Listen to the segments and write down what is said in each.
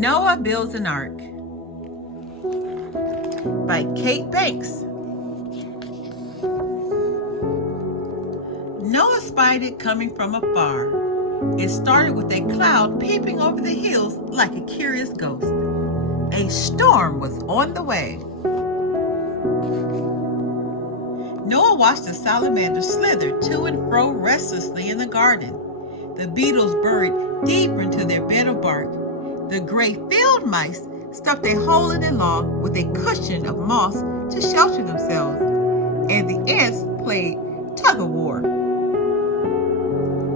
Noah Builds an Ark by Kate Banks. Noah spied it coming from afar. It started with a cloud peeping over the hills like a curious ghost. A storm was on the way. Noah watched the salamander slither to and fro restlessly in the garden. The beetles burrowed deeper into their bed of bark. The gray field mice stuffed a hole in the log with a cushion of moss to shelter themselves, and the ants played tug-of-war.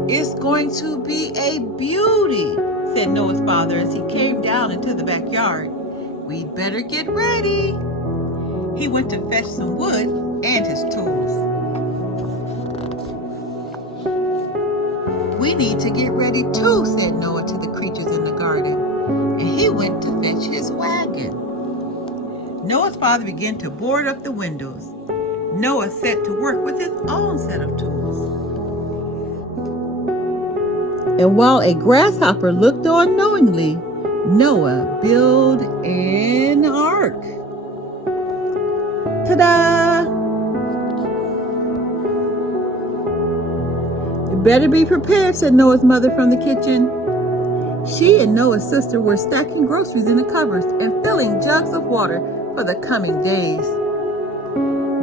"It's going to be a beauty," said Noah's father as he came down into the backyard. "We'd better get ready." He went to fetch some wood and his tools. "We need to get ready too," said Noah to the creatures in the garden, and he went to fetch his wagon. Noah's father began to board up the windows. Noah set to work with his own set of tools. And while a grasshopper looked on knowingly, Noah built an ark. Ta-da! "You better be prepared," said Noah's mother from the kitchen. She and Noah's sister were stacking groceries in the cupboards and filling jugs of water for the coming days.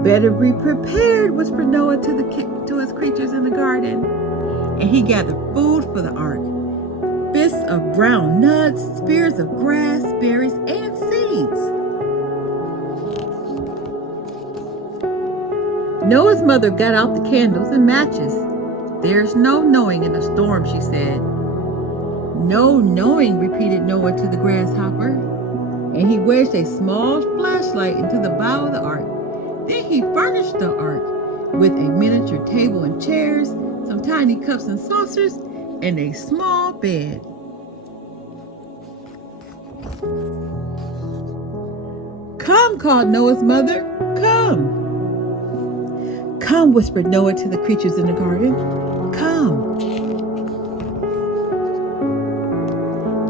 "Better be prepared," whispered Noah to his creatures in the garden. And he gathered food for the ark: fists of brown nuts, spears of grass, berries, and seeds. Noah's mother got out the candles and matches. "There's no knowing in a storm," she said. "No knowing," repeated Noah to the grasshopper, and he wedged a small flashlight into the bow of the ark. Then he furnished the ark with a miniature table and chairs, some tiny cups and saucers, and a small bed. "Come," called Noah's mother. "Come." "Come," whispered Noah to the creatures in the garden. "Come."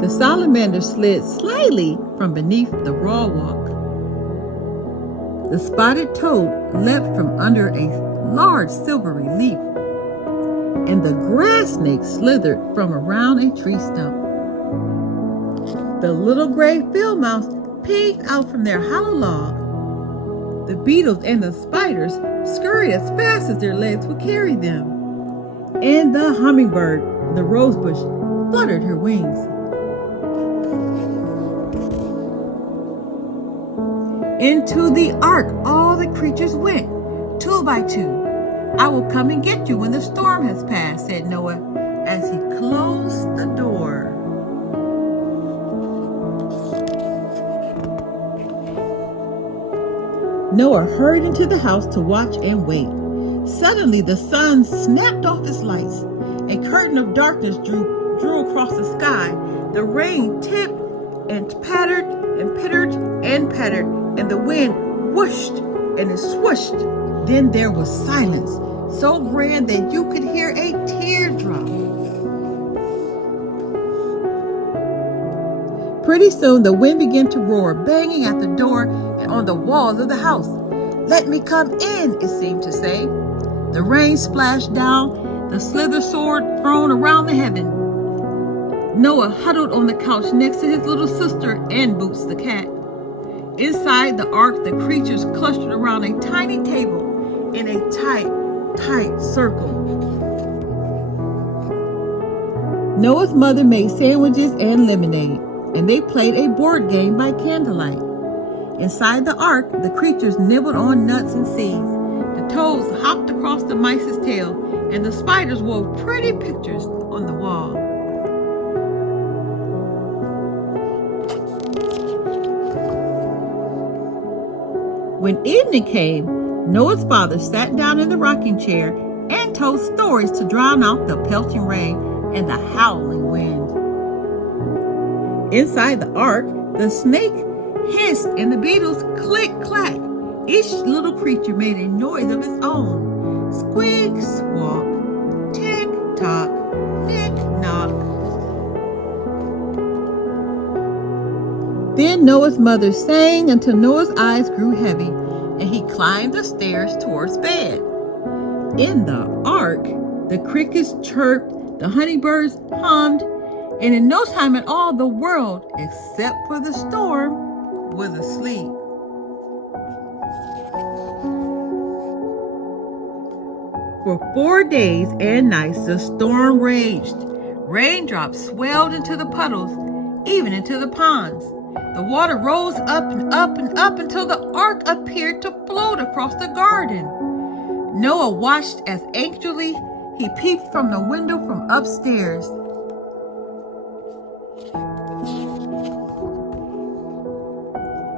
The salamander slid slightly from beneath the raw walk. The spotted toad leapt from under a large silvery leaf, and the grass snake slithered from around a tree stump. The little gray field mouse peeked out from their hollow log. The beetles and the spiders scurried as fast as their legs would carry them, and the hummingbird, the rosebush, fluttered her wings. Into the ark all the creatures went, 2 by 2. "I will come and get you when the storm has passed," said Noah as he closed the door. Noah hurried into the house to watch and wait. Suddenly the sun snapped off its lights. A curtain of darkness drew across the sky. The rain tipped and pattered and pittered and pattered, and the wind whooshed and it swooshed. Then there was silence, so grand that you could hear a teardrop. Pretty soon the wind began to roar, banging at the door and on the walls of the house. "Let me come in," it seemed to say. The rain splashed down, the slither sword thrown around the heaven. Noah huddled on the couch next to his little sister and Boots the cat. Inside the ark, the creatures clustered around a tiny table in a tight circle. Noah's mother made sandwiches and lemonade, and they played a board game by candlelight. Inside the ark, the creatures nibbled on nuts and seeds. The toads hopped across the mice's tail, and the spiders wove pretty pictures on the wall. When evening came, Noah's father sat down in the rocking chair and told stories to drown out the pelting rain and the howling wind. Inside the ark, the snake hissed and the beetles click-clack. Each little creature made a noise of its own. Squeak, squawk, tick-tock, knick-knock. Then Noah's mother sang until Noah's eyes grew heavy, and he climbed the stairs towards bed. In the ark, the crickets chirped, the honeybirds hummed, and in no time at all, the world, except for the storm, was asleep. For 4 days and nights, the storm raged. Raindrops swelled into the puddles, even into the ponds. The water rose up and up and up until the ark appeared to float across the garden. Noah watched as anxiously he peeped from the window from upstairs.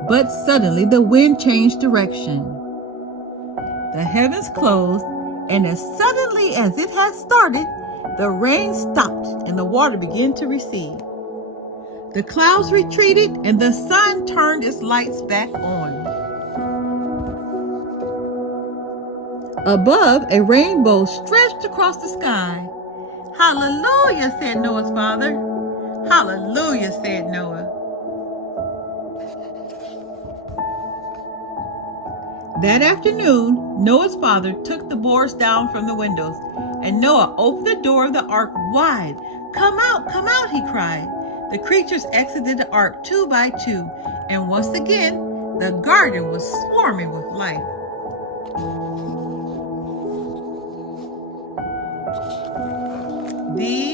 But suddenly the wind changed direction. The heavens closed, and as suddenly as it had started, the rain stopped and the water began to recede. The clouds retreated and the sun turned its lights back on. Above, a rainbow stretched across the sky. "Hallelujah," said Noah's father. "Hallelujah," said Noah. That afternoon, Noah's father took the boards down from the windows, and Noah opened the door of the ark wide. Come out," he cried. The creatures exited the ark 2 by 2, and once again, the garden was swarming with life. The